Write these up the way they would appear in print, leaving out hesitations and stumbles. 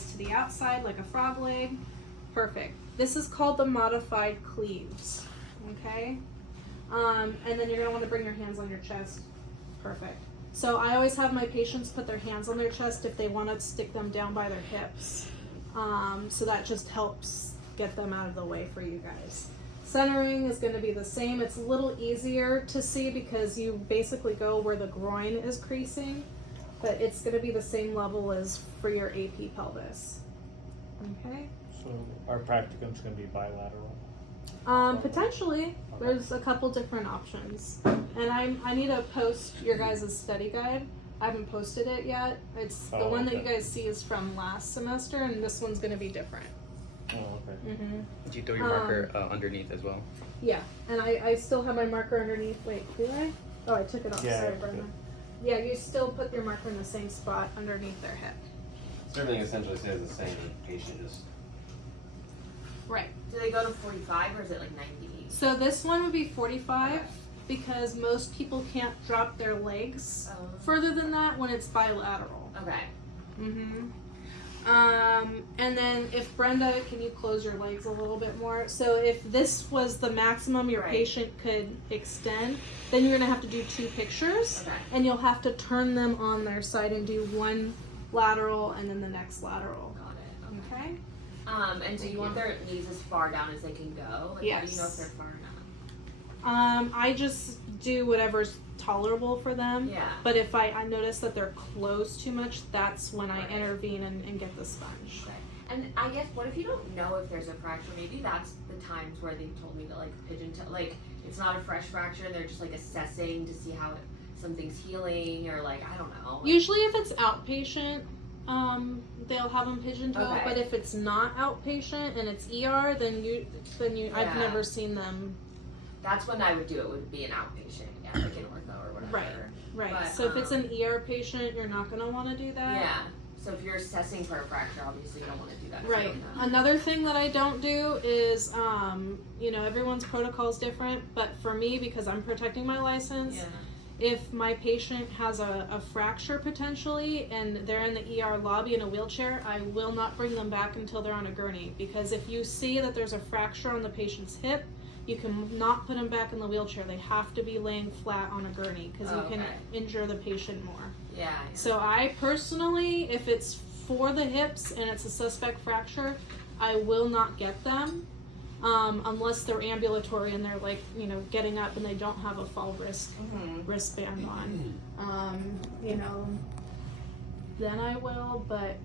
legs to the outside like a frog leg. Perfect. This is called the modified Cleaves. Okay? And then you're going to want to bring your hands on your chest. Perfect. So I always have my patients put their hands on their chest if they want to stick them down by their hips. So that just helps get them out of the way for you guys. Centering is going to be the same. It's a little easier to see because you basically go where the groin is creasing, but it's going to be the same level as for your AP pelvis. Okay? So our practicum's going to be bilateral? Potentially. There's a couple different options. And I need to post your guys' study guide. I haven't posted it yet. It's the one that you guys see is from last semester, and this one's going to be different. Oh, okay. Mm-hmm. Did you throw your marker underneath as well? Yeah, and I still have my marker underneath. Wait, did I? Oh, I took it off. Yeah, Sorry, Brenda. Yeah, you still put your marker in the same spot underneath their hip. So everything essentially stays the same. The patient just. Right. Do they go to 45 or is it like 90? So this one would be 45 because most people can't drop their legs further than that when it's bilateral. Okay. Mm-hmm. And then if Brenda, can you close your legs a little bit more? So if this was the maximum your patient could extend, then you're gonna have to do 2 pictures, and you'll have to turn them on their side and do one lateral and then the next lateral. Got it. Okay. And so you want their knees as far down as they can go? Like, how do you know if they're far enough? I just do whatever's tolerable for them. Yeah. But if I notice that they're closed too much, that's when I intervene and get the sponge. Okay. And I guess, what if you don't know if there's a fracture? Maybe that's the times where they told me to like pigeon toe. Like, it's not a fresh fracture, and they're just like assessing to see how something's healing, or like, I don't know. Like, usually if it's outpatient, they'll have them pigeon toe. Okay. But if it's not outpatient and it's ER, then you I've never seen them. That's when I would do it. Would be an outpatient, yeah, like an ortho or whatever. Right. But, so if it's an ER patient, you're not gonna want to do that. Yeah. So if you're assessing for a fracture, obviously you don't want to do that. Right. Another thing that I don't do is, everyone's protocol is different, but for me, because I'm protecting my license, if my patient has a fracture potentially and they're in the ER lobby in a wheelchair, I will not bring them back until they're on a gurney, because if you see that there's a fracture on the patient's hip, you can not put them back in the wheelchair. They have to be laying flat on a gurney because you can injure the patient more. Yeah. So I personally, if it's for the hips and it's a suspect fracture, I will not get them unless they're ambulatory and they're like, getting up and they don't have a fall wristband on. Then I will, but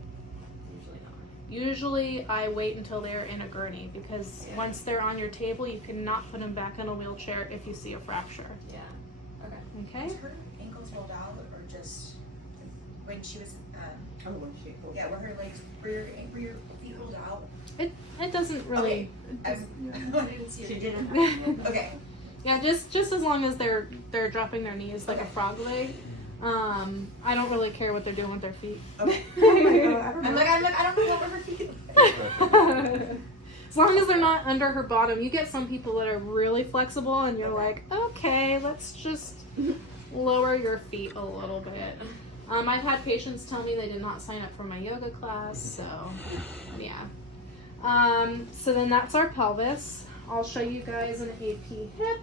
usually I wait until they're in a gurney, because once they're on your table, you cannot put them back in a wheelchair if you see a fracture. Yeah. Okay? Was her ankles rolled out, or just when she was, were her legs, were your feet rolled out? It doesn't really. I didn't see it. She didn't. Okay. Yeah, just as long as they're dropping their knees like a frog leg. I don't really care what they're doing with their feet. Okay. Oh my God. I don't know what her feet look like. As long as they're not under her bottom. You get some people that are really flexible and you're like, okay, let's just lower your feet a little bit. I've had patients tell me they did not sign up for my yoga class, so yeah. So then that's our pelvis. I'll show you guys an AP hip.